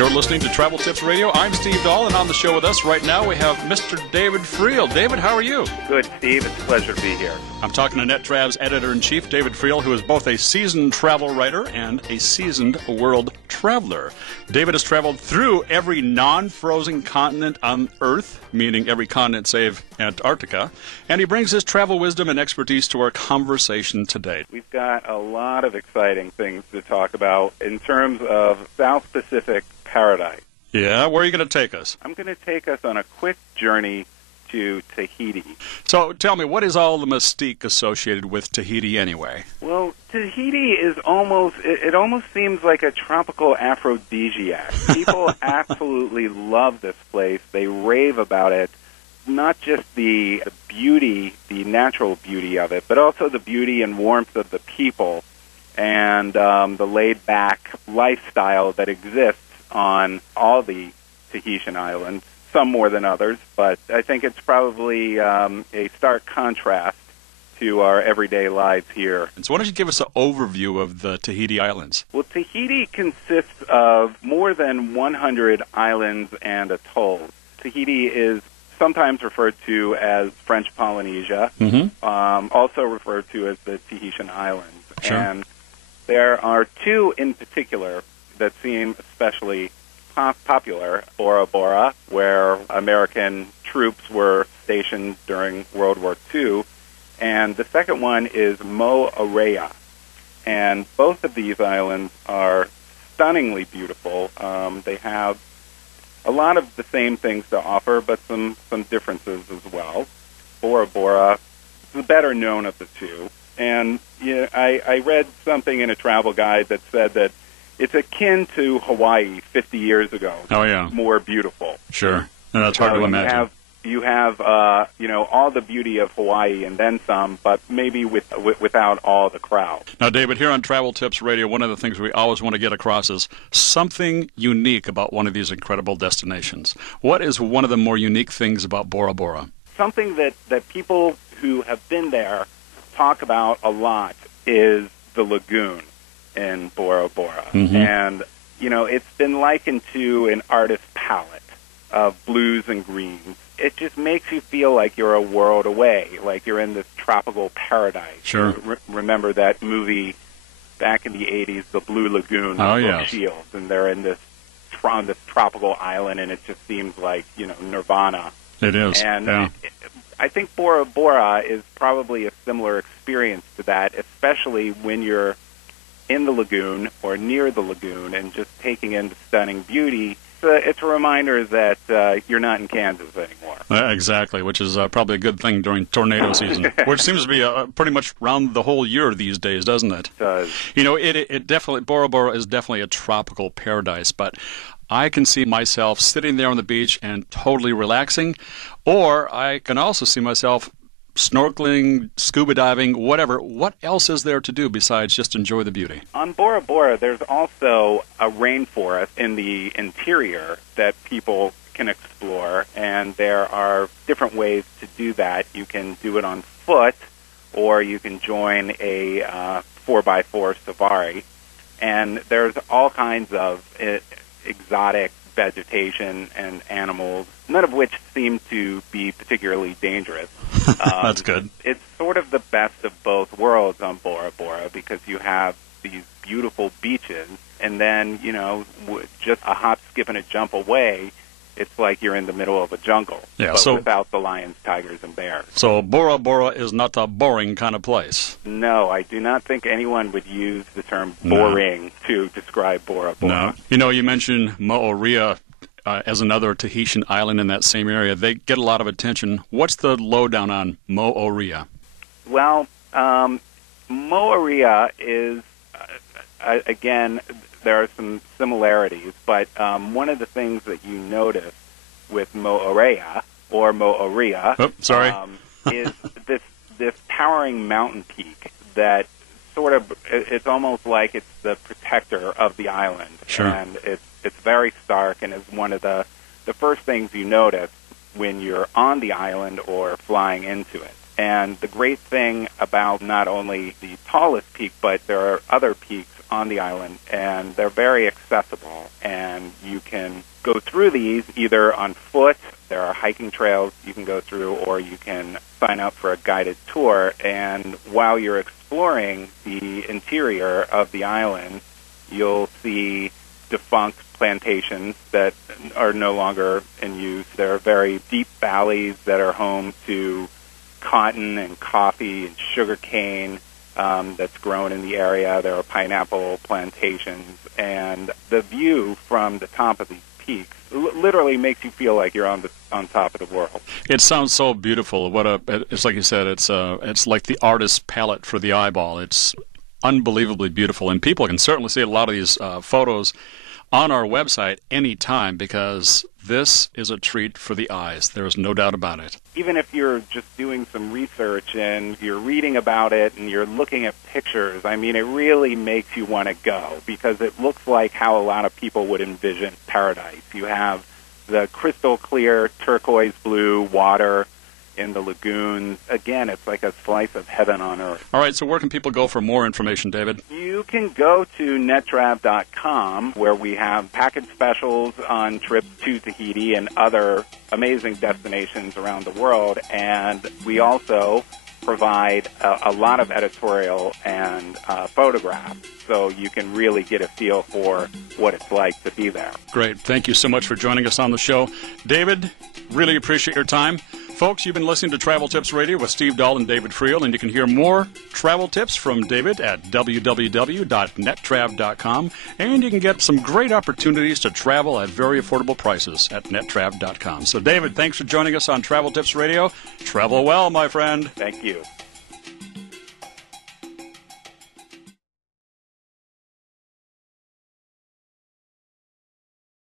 You're listening to Travel Tips Radio. I'm Steve Dahl, and on the show with us right now we have Mr. David Friel. David, how are you? Good, Steve. It's a pleasure to be here. I'm talking to NetTrav's editor-in-chief, David Friel, who is both a seasoned travel writer and a seasoned world traveler. David has traveled through every non-frozen continent on Earth, meaning every continent save Antarctica, and he brings his travel wisdom and expertise to our conversation today. We've got a lot of exciting things to talk about in terms of South Pacific paradise. Yeah, where are you going to take us? I'm going to take us on a quick journey to Tahiti. So tell me, what is all the mystique associated with Tahiti anyway? Well, Tahiti is it almost seems like a tropical aphrodisiac. People absolutely love this place. They rave about it. Not just the beauty, the natural beauty of it, but also the beauty and warmth of the people and the laid-back lifestyle that exists on all the Tahitian islands, some more than others, but I think it's probably a stark contrast to our everyday lives here. And so why don't you give us an overview of the Tahiti Islands? Well, Tahiti consists of more than 100 islands and atolls. Tahiti is sometimes referred to as French Polynesia, also referred to as the Tahitian Islands. Sure. And there are two in particular that seem especially popular. Bora Bora, where American troops were stationed during World War II, and the second one is Moorea. And both of these islands are stunningly beautiful. They have a lot of the same things to offer, but some differences as well. Bora Bora is the better known of the two. And I read something in a travel guide that said that it's akin to Hawaii 50 years ago. Oh, yeah. More beautiful. Sure. And that's hard to imagine. You have all the beauty of Hawaii and then some, but maybe without all the crowd. Now, David, here on Travel Tips Radio, one of the things we always want to get across is something unique about one of these incredible destinations. What is one of the more unique things about Bora Bora? Something that people who have been there talk about a lot is the lagoon in Bora Bora. And, it's been likened to an artist's palette of blues and greens. It just makes you feel like you're a world away, like you're in this tropical paradise. Sure. Remember that movie back in the 80s, The Blue Lagoon, yes. Shields, and they're in this tropical island, and it just seems like, nirvana. It is, And I think Bora Bora is probably a similar experience to that, especially when you're in the lagoon or near the lagoon and just taking in the stunning beauty. It's a reminder that you're not in Kansas anymore. Exactly, which is probably a good thing during tornado season, which seems to be pretty much around the whole year these days, doesn't it? It does. It definitely, Bora Bora is definitely a tropical paradise, but I can see myself sitting there on the beach and totally relaxing, or I can also see myself snorkeling, scuba diving, whatever. What else is there to do besides just enjoy the beauty? On Bora Bora, there's also a rainforest in the interior that people can explore, and there are different ways to do that. You can do it on foot, or you can join a 4x4 safari, and there's all kinds of exotic vegetation and animals, none of which seem to be particularly dangerous. That's good. It's sort of the best of both worlds on Bora Bora because you have these beautiful beaches, and then, just a hop, skip, and a jump away, it's like you're in the middle of a jungle, but without the lions, tigers, and bears. So Bora Bora is not a boring kind of place. No, I do not think anyone would use the term boring to describe Bora Bora. No. You mentioned Moorea as another Tahitian island in that same area. They get a lot of attention. What's the lowdown on Moorea? Well, Moorea is, again, there are some similarities, but one of the things that you notice with Moorea, or Moorea, is this towering mountain peak that sort of, it's almost like it's the protector of the island. Sure. And it's very stark and is one of the first things you notice when you're on the island or flying into it. And the great thing about not only the tallest peak, but there are other peaks on the island, and they're very accessible. And you can go through these either on foot. There are hiking trails you can go through, or you can sign up for a guided tour. And while you're exploring the interior of the island, you'll see defunct plantations that are no longer in use. There are very deep valleys that are home to cotton and coffee and sugar cane that's grown in the area. There are pineapple plantations, and the view from the top of these peaks literally makes you feel like you're on top of the world. It sounds so beautiful. It's like you said. It's like the artist's palette for the eyeball. It's unbelievably beautiful, and people can certainly see a lot of these photos on our website anytime, because this is a treat for the eyes. There is no doubt about it. Even if you're just doing some research and you're reading about it and you're looking at pictures, I mean, it really makes you want to go, because it looks like how a lot of people would envision paradise. You have the crystal clear turquoise blue water in the lagoons. Again, it's like a slice of heaven on earth. All right, so where can people go for more information, David? You can go to nettrav.com, where we have package specials on trips to Tahiti and other amazing destinations around the world. And we also provide a lot of editorial and photographs, so you can really get a feel for what it's like to be there. Great. Thank you so much for joining us on the show. David, really appreciate your time. Folks, you've been listening to Travel Tips Radio with Steve Dahl and David Friel, and you can hear more travel tips from David at www.nettrav.com, and you can get some great opportunities to travel at very affordable prices at nettrav.com. So, David, thanks for joining us on Travel Tips Radio. Travel well, my friend. Thank you.